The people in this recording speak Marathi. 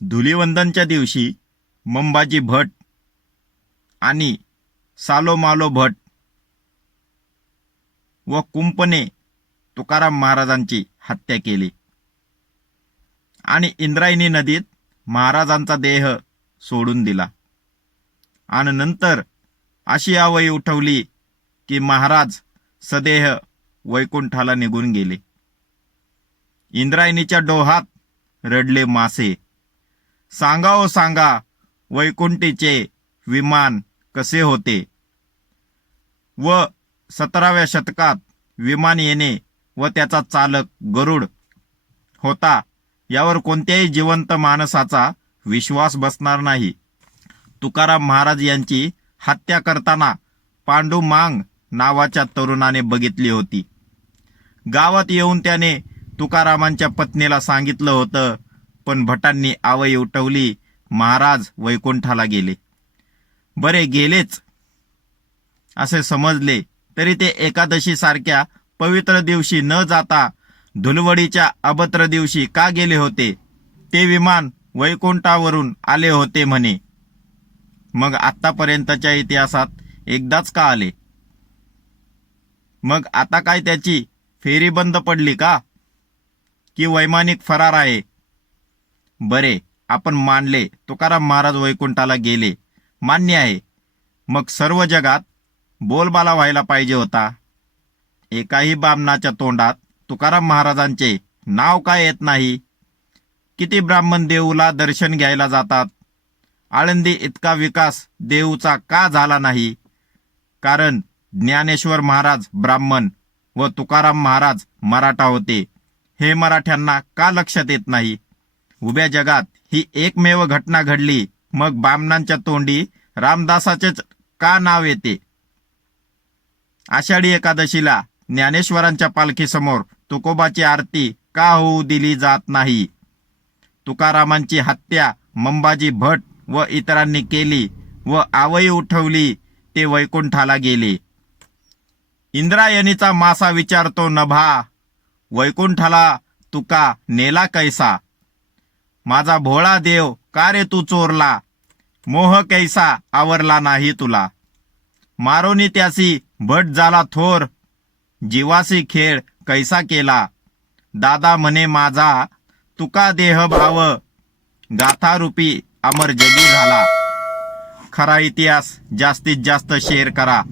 धुलिवंदनच्या दिवशी मंबाजी भट आणि सालोमालो भट व कुंपने तुकाराम महाराजांची हत्या केली. आणि इंद्रायणी नदीत महाराजांचा देह सोडून दिला. आणि नंतर अशी आवई उठवली की महाराज सदेह वैकुंठाला निघून गेले. इंद्रायणीच्या डोहात रडले मासे. सांगा ओ सांगा वैकुंठीचे विमान कसे होते? व सतराव्या शतकात विमान येणे व त्याचा चालक गरुड होता यावर कोणत्याही जिवंत माणसाचा विश्वास बसणार नाही. तुकाराम महाराज यांची हत्या करताना पांडू मांग नावाच्या तरुणाने बघितली होती. गावात येऊन त्याने तुकारामांच्या पत्नीला सांगितलं होतं पण भटांनी आवई उठवली महाराज वैकुंठाला गेले. बरे गेलेच असे समजले तरी ते एकादशी सारख्या पवित्र दिवशी न जाता धुलवडीच्या अभद्र दिवशी का गेले होते? ते विमान वैकुंठावरून आले होते म्हणे. मग आतापर्यंतच्या इतिहासात एकदाच का आले? मग आता काय त्याची फेरी बंद पडली का? की वैमानिक फरार आहे? बरे आपण मानले तुकाराम महाराज वैकुंठाला गेले. मान्य आहे. मग सर्व जगात बोलबाला व्हायला पाहिजे होता. एकाही ब्राह्मणाच्या तोंडात तुकाराम महाराजांचे नाव काय येत नाही? किती ब्राह्मण देऊला दर्शन घ्यायला जातात? आळंदी इतका विकास देऊचा का झाला नाही? कारण ज्ञानेश्वर महाराज ब्राह्मण व तुकाराम महाराज मराठा होते. हे मराठ्यांना का लक्षात येत नाही? उभ्या जगात ही एकमेव घटना घडली. मग बामणांच्या तोंडी रामदासाचेच का नाव येते? आषाढी एकादशीला ज्ञानेश्वरांच्या पालखीसमोर तुकोबाची आरती का होऊ दिली जात नाही? तुकारामांची हत्या मंबाजी भट व इतरांनी केली व आवई उठवली ते वैकुंठाला गेले. इंद्रायणीचा मासा विचारतो नभा वैकुंठाला तुका नेला कैसा? माझा भोळा देव का रे तू चोरला? मोह कैसा आवरला नाही तुला? मारोनी त्यासी भट झाला थोर जीवासी खेळ कैसा केला? दादा म्हणे माझा तुका देह भाव गाथारूपी अमर जगी झाला. खरा इतिहास जास्तीत जास्त शेअर करा.